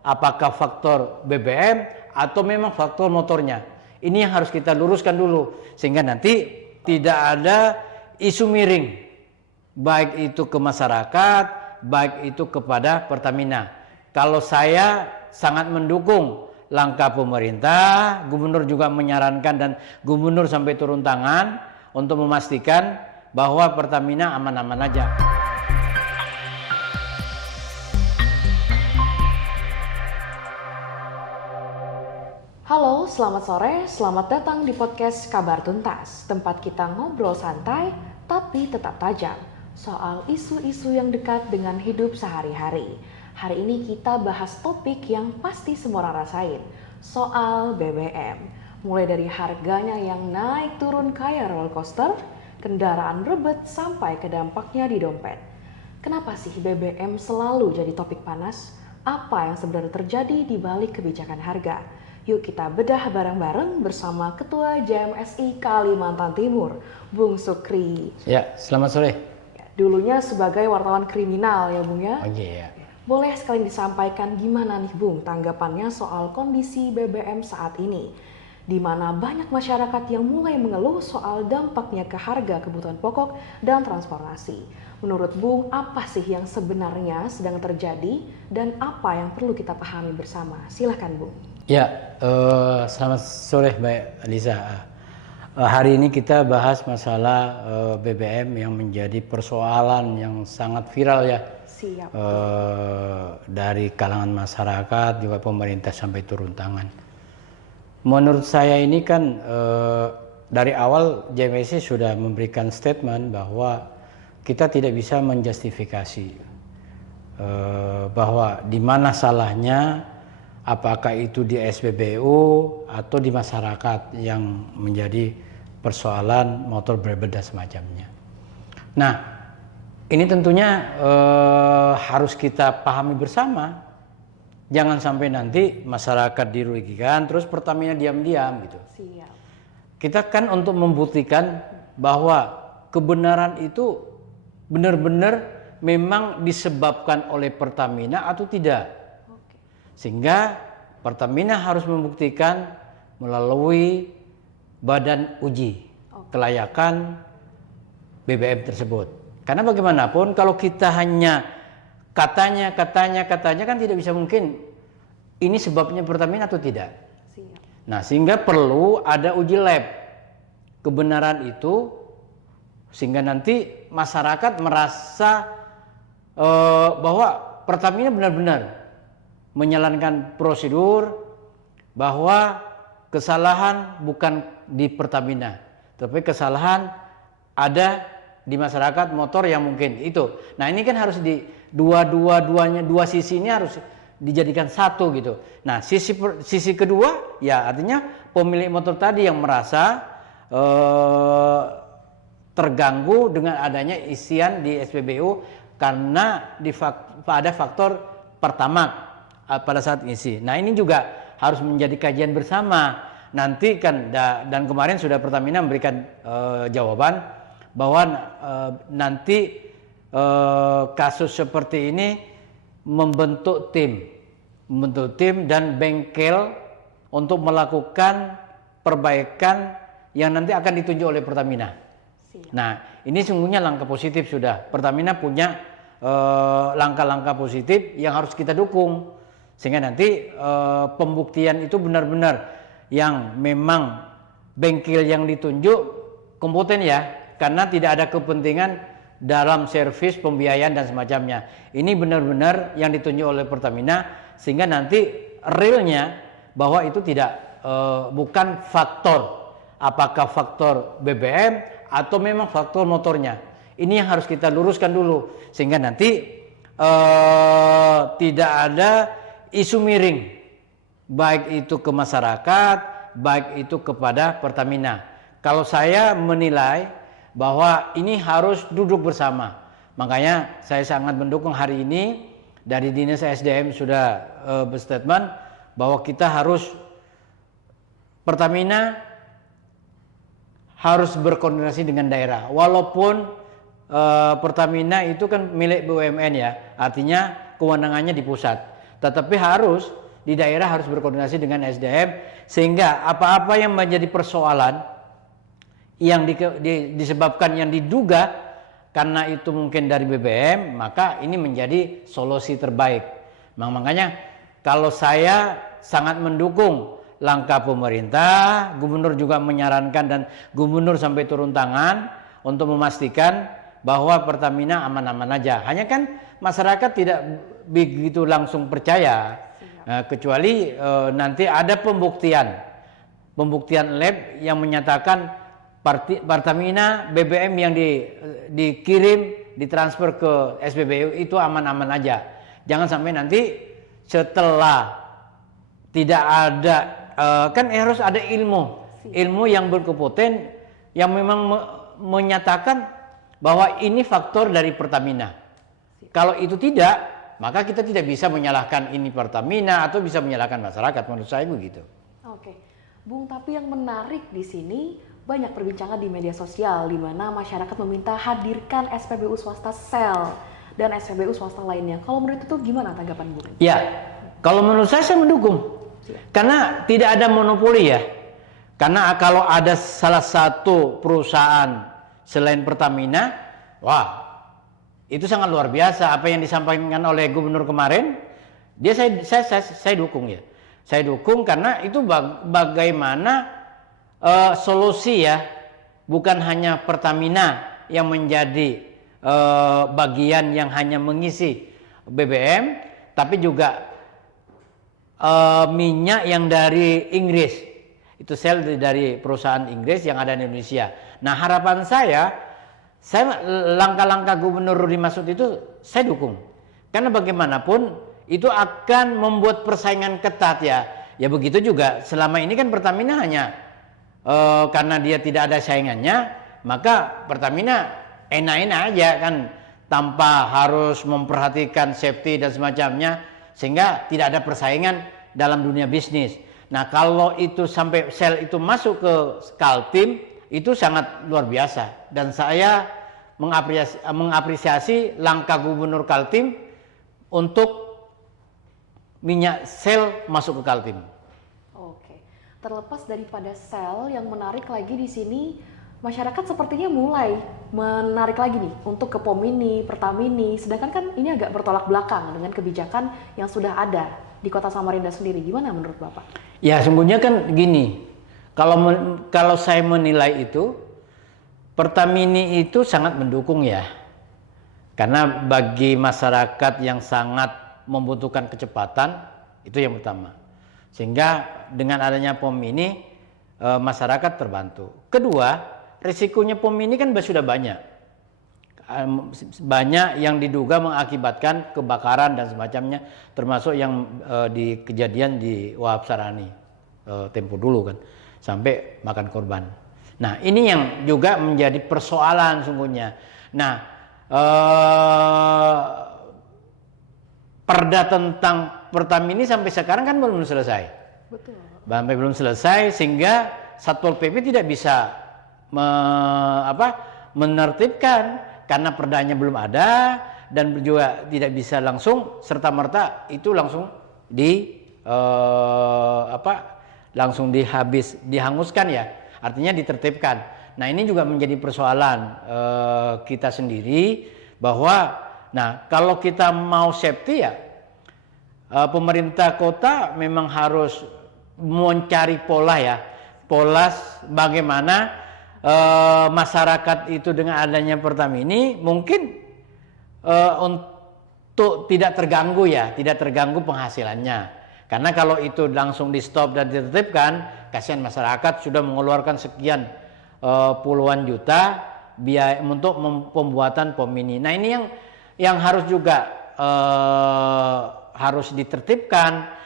apakah faktor BBM atau memang faktor motornya. Ini yang harus kita luruskan dulu sehingga nanti tidak ada isu miring, baik itu ke masyarakat, baik itu kepada Pertamina. Kalau saya sangat mendukung langkah pemerintah, gubernur juga menyarankan dan gubernur sampai turun tangan untuk memastikan bahwa Pertamina aman-aman aja. Halo, selamat sore, selamat datang di podcast Kabar Tuntas, tempat kita ngobrol santai tapi tetap tajam soal isu-isu yang dekat dengan hidup sehari-hari. Hari ini kita bahas topik yang pasti semua orang rasain, soal BBM. Mulai dari harganya yang naik turun kayak roller coaster, kendaraan rebet sampai ke dampaknya di dompet. Kenapa sih BBM selalu jadi topik panas? Apa yang sebenarnya terjadi di balik kebijakan harga? Yuk kita bedah bareng-bareng bersama Ketua JMSI Kalimantan Timur, Bung Sukri. Ya, selamat sore. Dulunya sebagai wartawan kriminal ya Bung ya. Oke, ya. Boleh sekali disampaikan gimana nih Bung tanggapannya soal kondisi BBM saat ini? Di mana banyak masyarakat yang mulai mengeluh soal dampaknya ke harga kebutuhan pokok dan transportasi. Menurut Bung, apa sih yang sebenarnya sedang terjadi dan apa yang perlu kita pahami bersama? Silahkan Bung. Ya, selamat sore Mbak Liza. Hari ini kita bahas masalah BBM yang menjadi persoalan yang sangat viral ya. Siap. Dari kalangan masyarakat juga pemerintah sampai turun tangan. Menurut saya ini kan dari awal JMSI sudah memberikan statement bahwa kita tidak bisa menjustifikasi bahwa di mana salahnya, apakah itu di SPBU atau di masyarakat yang menjadi persoalan motor berbeda semacamnya. Nah, ini tentunya harus kita pahami bersama. Jangan sampai nanti masyarakat dirugikan, terus Pertamina diam-diam gitu. Siap. Kita kan untuk membuktikan bahwa kebenaran itu benar-benar memang disebabkan oleh Pertamina atau tidak. Sehingga Pertamina harus membuktikan melalui badan uji kelayakan BBM tersebut. Karena bagaimanapun kalau kita hanya katanya kan tidak bisa mungkin ini sebabnya Pertamina atau tidak. Siap. Nah, sehingga perlu ada uji lab kebenaran itu sehingga nanti masyarakat merasa bahwa Pertamina benar-benar menjalankan prosedur, bahwa kesalahan bukan di Pertamina, tapi kesalahan ada di masyarakat motor yang mungkin itu. Nah, ini kan harus di dua sisi ini harus dijadikan satu gitu. Nah, sisi kedua ya artinya pemilik motor tadi yang merasa terganggu dengan adanya isian di SPBU karena ada faktor pertama pada saat isi. Nah, ini juga harus menjadi kajian bersama. Nanti kan dan kemarin sudah Pertamina memberikan jawaban bahwa nanti kasus seperti ini membentuk tim dan bengkel untuk melakukan perbaikan yang nanti akan ditunjuk oleh Pertamina. Siap. Nah, ini sungguhnya langkah positif sudah. Pertamina punya langkah-langkah positif yang harus kita dukung. Sehingga nanti pembuktian itu benar-benar yang memang bengkel yang ditunjuk kompeten ya. Karena tidak ada kepentingan dalam servis, pembiayaan dan semacamnya. Ini benar-benar yang ditunjuk oleh Pertamina sehingga nanti realnya bahwa itu tidak bukan faktor, apakah faktor BBM atau memang faktor motornya. Ini yang harus kita luruskan dulu sehingga nanti tidak ada isu miring, baik itu ke masyarakat, baik itu kepada Pertamina. Kalau saya menilai bahwa ini harus duduk bersama. Makanya saya sangat mendukung hari ini dari Dinas SDM sudah berstatement bahwa kita harus Pertamina harus berkoordinasi dengan daerah. Walaupun Pertamina itu kan milik BUMN ya, artinya kewenangannya di pusat. tetapi harus di daerah harus berkoordinasi dengan SDM sehingga apa-apa yang menjadi persoalan yang disebabkan yang diduga karena itu mungkin dari BBM, maka ini menjadi solusi terbaik. Makanya kalau saya sangat mendukung langkah pemerintah, gubernur juga menyarankan dan gubernur sampai turun tangan untuk memastikan bahwa Pertamina aman-aman aja. Hanya kan masyarakat tidak begitu langsung percaya, kecuali nanti ada pembuktian lab yang menyatakan Pertamina BBM yang dikirim ditransfer ke SPBU itu aman-aman aja. Jangan sampai nanti setelah tidak ada kan harus ada ilmu yang berkompeten yang memang menyatakan bahwa ini faktor dari Pertamina. Kalau itu tidak, maka kita tidak bisa menyalahkan ini Pertamina atau bisa menyalahkan masyarakat. Menurut saya begitu. Oke, Bung, tapi yang menarik di sini banyak perbincangan di media sosial di mana masyarakat meminta hadirkan SPBU swasta sel dan SPBU swasta lainnya. Kalau menurut itu gimana tanggapan Bung? Ya, kalau menurut saya mendukung. Karena tidak ada monopoli ya. Karena kalau ada salah satu perusahaan selain Pertamina, wah, itu sangat luar biasa apa yang disampaikan oleh gubernur kemarin. Saya dukung ya. Saya dukung karena itu bagaimana solusi ya, bukan hanya Pertamina yang menjadi bagian yang hanya mengisi BBM, tapi juga minyak yang dari Inggris, itu sel dari perusahaan Inggris yang ada di Indonesia. Nah harapan saya langkah-langkah Gubernur Rudi Masud itu saya dukung, karena bagaimanapun itu akan membuat persaingan ketat ya. Ya begitu juga selama ini kan Pertamina hanya karena dia tidak ada saingannya, maka Pertamina enak-enak aja kan tanpa harus memperhatikan safety dan semacamnya, sehingga tidak ada persaingan dalam dunia bisnis. Nah kalau itu sampai sel itu masuk ke Kaltim, itu sangat luar biasa, dan saya mengapresiasi langkah Gubernur Kaltim untuk minyak sel masuk ke Kaltim. Oke, terlepas daripada sel, yang menarik lagi di sini masyarakat sepertinya mulai menarik lagi nih untuk ke Pomini, Pertamini, sedangkan kan ini agak bertolak belakang dengan kebijakan yang sudah ada di Kota Samarinda sendiri. Gimana menurut Bapak? Ya sungguhnya kan gini, kalau saya menilai itu Pertamini itu sangat mendukung ya, karena bagi masyarakat yang sangat membutuhkan kecepatan, itu yang pertama, sehingga dengan adanya POM ini masyarakat terbantu. Kedua, risikonya POM ini kan sudah banyak yang diduga mengakibatkan kebakaran dan semacamnya, termasuk yang di kejadian di Wahab Sarani tempo dulu kan, sampai makan korban. Nah ini yang juga menjadi persoalan sungguhnya. Nah perda tentang Pertamini sampai sekarang kan belum selesai. Betul. Sampai belum selesai, sehingga Satpol PP tidak bisa menertibkan karena perdanya belum ada, dan juga tidak bisa langsung serta merta itu langsung dihanguskan ya, artinya ditertibkan. Nah ini juga menjadi persoalan kita sendiri, bahwa nah kalau kita mau safety ya pemerintah kota memang harus mencari pola bagaimana masyarakat itu dengan adanya Pertamini mungkin untuk tidak terganggu penghasilannya. Karena kalau itu langsung di stop dan ditertibkan, kasihan masyarakat sudah mengeluarkan sekian puluhan juta biaya untuk pembuatan POM ini. Nah ini yang harus juga harus ditertibkan.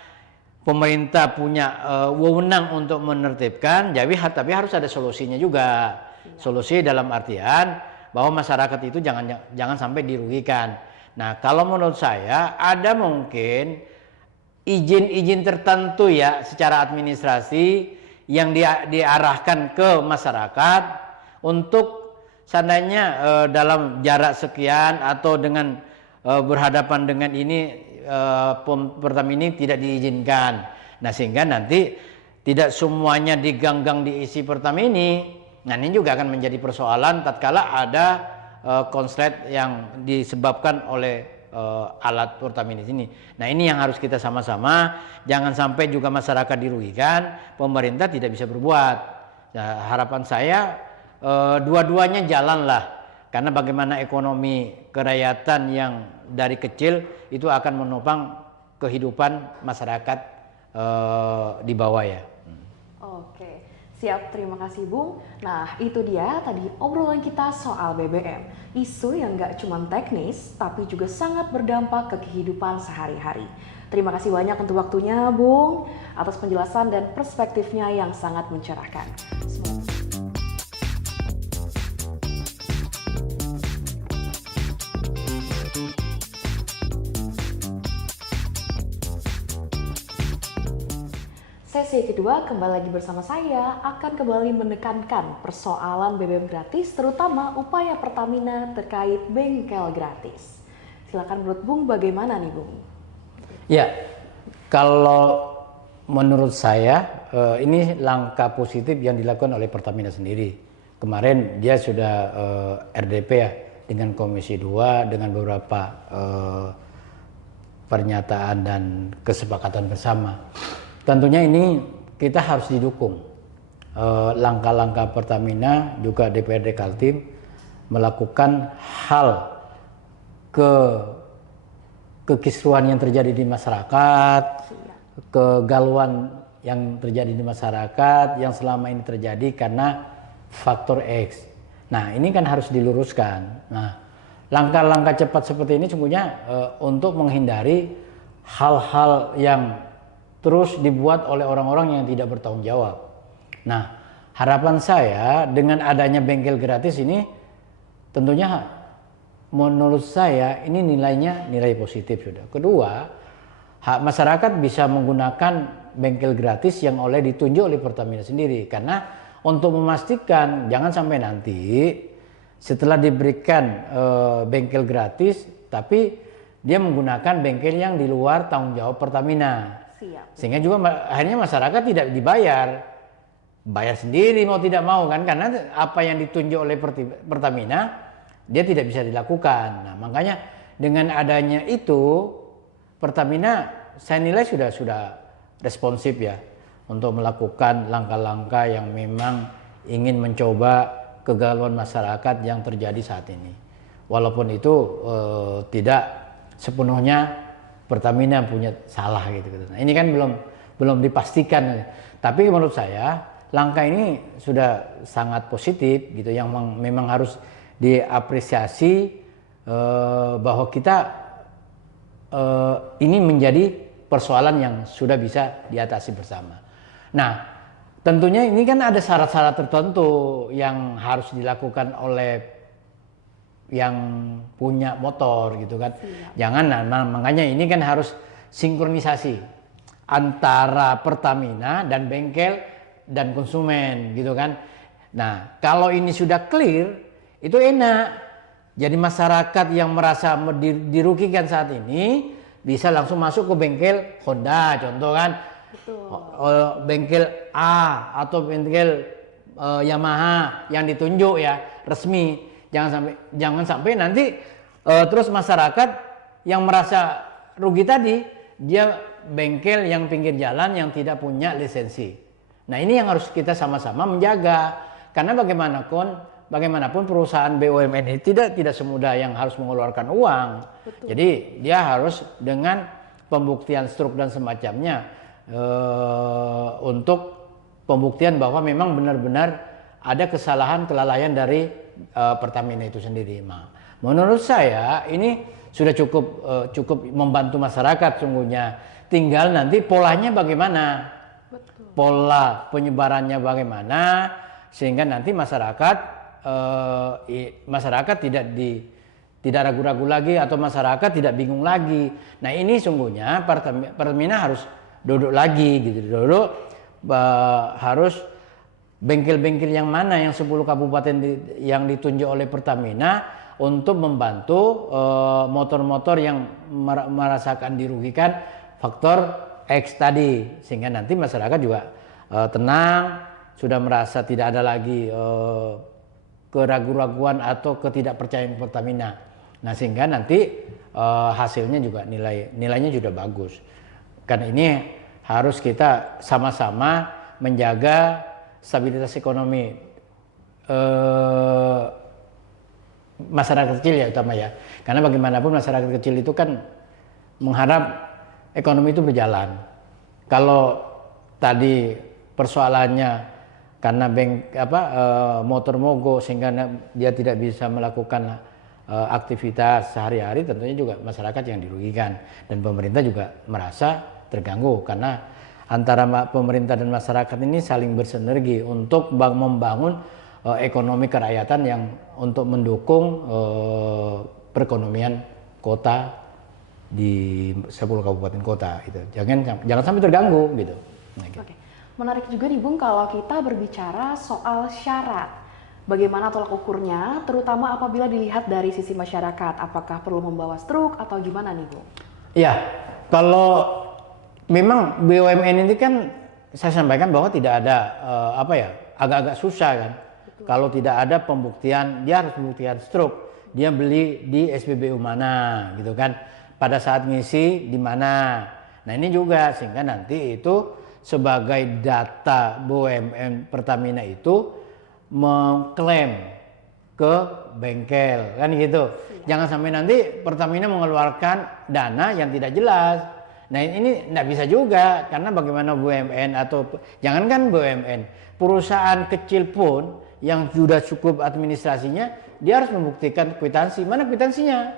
Pemerintah punya wewenang untuk menertibkan, tapi harus ada solusinya juga. Solusi dalam artian bahwa masyarakat itu jangan sampai dirugikan. Nah kalau menurut saya ada mungkin izin-izin tertentu ya secara administrasi yang diarahkan ke masyarakat untuk seandainya dalam jarak sekian atau dengan berhadapan dengan ini Pertamina tidak diizinkan. Nah, sehingga nanti tidak semuanya diganggang diisi Pertamina. Nah, ini juga akan menjadi persoalan tatkala ada konslet yang disebabkan oleh alat Pertamina ini. Nah, ini yang harus kita sama-sama, jangan sampai juga masyarakat dirugikan, pemerintah tidak bisa berbuat. Nah, harapan saya dua-duanya jalanlah, karena bagaimana ekonomi kerakyatan yang dari kecil itu akan menopang kehidupan masyarakat di bawah ya. Oke, siap, terima kasih Bung. Nah, itu dia tadi obrolan kita soal BBM. Isu yang nggak cuma teknis, tapi juga sangat berdampak ke kehidupan sehari-hari. Terima kasih banyak untuk waktunya Bung, atas penjelasan dan perspektifnya yang sangat mencerahkan. Sesi kedua kembali lagi bersama saya akan kembali menekankan persoalan BBM gratis, terutama upaya Pertamina terkait bengkel gratis. Silakan menurut Bung bagaimana nih Bung? Ya, kalau menurut saya ini langkah positif yang dilakukan oleh Pertamina sendiri. Kemarin dia sudah RDP ya dengan Komisi 2 dengan beberapa pernyataan dan kesepakatan bersama. Tentunya ini kita harus didukung. Langkah-langkah Pertamina juga DPRD Kaltim melakukan hal kekisruhan yang terjadi di masyarakat, kegalauan yang terjadi di masyarakat yang selama ini terjadi karena faktor X. Nah, ini kan harus diluruskan. Nah, langkah-langkah cepat seperti ini sungguhnya untuk menghindari hal-hal yang terus dibuat oleh orang-orang yang tidak bertanggung jawab. Nah, harapan saya dengan adanya bengkel gratis ini tentunya menurut saya ini nilainya nilai positif sudah. Kedua, hak masyarakat bisa menggunakan bengkel gratis yang ditunjuk oleh Pertamina sendiri, karena untuk memastikan jangan sampai nanti setelah diberikan bengkel gratis tapi dia menggunakan bengkel yang di luar tanggung jawab Pertamina. Siap. Sehingga juga akhirnya masyarakat tidak dibayar, bayar sendiri mau tidak mau kan, karena apa yang ditunjuk oleh Pertamina dia tidak bisa dilakukan. Nah, makanya dengan adanya itu Pertamina saya nilai sudah responsif ya untuk melakukan langkah-langkah yang memang ingin mencoba kegalauan masyarakat yang terjadi saat ini. Walaupun itu tidak sepenuhnya Pertamina punya salah gitu. Nah, ini kan belum dipastikan. Tapi menurut saya langkah ini sudah sangat positif gitu, yang memang harus diapresiasi bahwa kita ini menjadi persoalan yang sudah bisa diatasi bersama. Nah, tentunya ini kan ada syarat-syarat tertentu yang harus dilakukan oleh yang punya motor gitu kan. Jangan, makanya ini kan harus sinkronisasi antara Pertamina dan bengkel dan konsumen gitu kan. Nah, kalau ini sudah clear itu enak. Jadi masyarakat yang merasa dirugikan saat ini bisa langsung masuk ke bengkel Honda contoh kan. Betul. Bengkel A atau bengkel Yamaha yang ditunjuk ya resmi. Jangan sampai nanti terus masyarakat yang merasa rugi tadi dia bengkel yang pinggir jalan yang tidak punya lisensi. Nah, ini yang harus kita sama-sama menjaga, karena bagaimanapun perusahaan BUMN ini tidak semudah yang harus mengeluarkan uang. Betul. Jadi dia harus dengan pembuktian struk dan semacamnya untuk pembuktian bahwa memang benar-benar ada kesalahan kelalaian dari Pertamina itu sendiri. Menurut saya ini sudah cukup membantu masyarakat sungguhnya. Tinggal nanti polanya bagaimana. Betul. Pola penyebarannya bagaimana sehingga nanti masyarakat tidak ragu-ragu lagi atau masyarakat tidak bingung lagi. Nah, ini sungguhnya Pertamina harus duduk lagi gitu. Harus bengkel-bengkel yang mana yang 10 kabupaten yang ditunjuk oleh Pertamina untuk membantu motor-motor yang merasakan dirugikan faktor X tadi, sehingga nanti masyarakat juga tenang, sudah merasa tidak ada lagi keraguan-raguan atau ketidakpercayaan Pertamina. Nah, sehingga nanti hasilnya juga nilainya juga bagus. Karena ini harus kita sama-sama menjaga stabilitas ekonomi masyarakat kecil ya utama ya. Karena bagaimanapun masyarakat kecil itu kan mengharap ekonomi itu berjalan. Kalau tadi persoalannya karena motor mogok sehingga dia tidak bisa melakukan aktivitas sehari-hari, tentunya juga masyarakat yang dirugikan dan pemerintah juga merasa terganggu karena antara pemerintah dan masyarakat ini saling bersinergi untuk membangun ekonomi kerakyatan yang untuk mendukung perekonomian kota di 10 kabupaten kota gitu. Jangan sampai terganggu gitu. Nah, gitu. Oke. Menarik juga nih Bung kalau kita berbicara soal syarat. Bagaimana tolak ukurnya, terutama apabila dilihat dari sisi masyarakat, apakah perlu membawa struk atau gimana nih Bung? Ya, kalau memang BUMN ini kan saya sampaikan bahwa tidak ada agak-agak susah kan. Betul. Kalau tidak ada pembuktian, dia harus membuktikan struk. Dia beli di SPBU mana gitu kan. Pada saat ngisi di mana. Nah, ini juga sehingga nanti itu sebagai data BUMN Pertamina itu mengklaim ke bengkel kan gitu. Jangan sampai nanti Pertamina mengeluarkan dana yang tidak jelas. Nah, ini tidak bisa juga karena bagaimana BUMN atau jangankan BUMN, perusahaan kecil pun yang sudah cukup administrasinya, dia harus membuktikan kwitansi. Mana kwitansinya?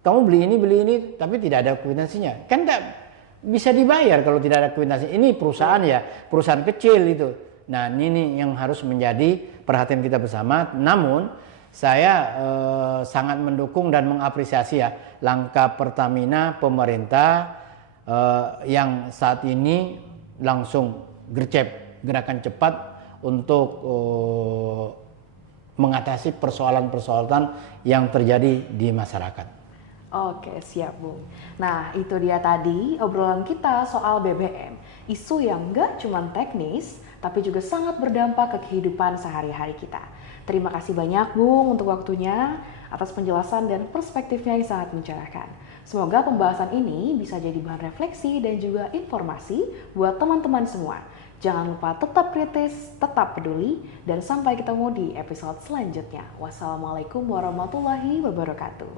Kamu beli ini, tapi tidak ada kwitansinya. Kan tidak bisa dibayar kalau tidak ada kwitansi. Ini perusahaan ya, perusahaan kecil itu. Nah, ini yang harus menjadi perhatian kita bersama. Namun, saya sangat mendukung dan mengapresiasi ya langkah Pertamina, pemerintah yang saat ini langsung gercep, gerakan cepat untuk mengatasi persoalan-persoalan yang terjadi di masyarakat. Oke, siap Bung. Nah, itu dia tadi obrolan kita soal BBM. Isu yang nggak cuma teknis, tapi juga sangat berdampak ke kehidupan sehari-hari kita. Terima kasih banyak Bung untuk waktunya, atas penjelasan dan perspektifnya yang sangat mencerahkan. Semoga pembahasan ini bisa jadi bahan refleksi dan juga informasi buat teman-teman semua. Jangan lupa tetap kritis, tetap peduli, dan sampai ketemu di episode selanjutnya. Wassalamualaikum warahmatullahi wabarakatuh.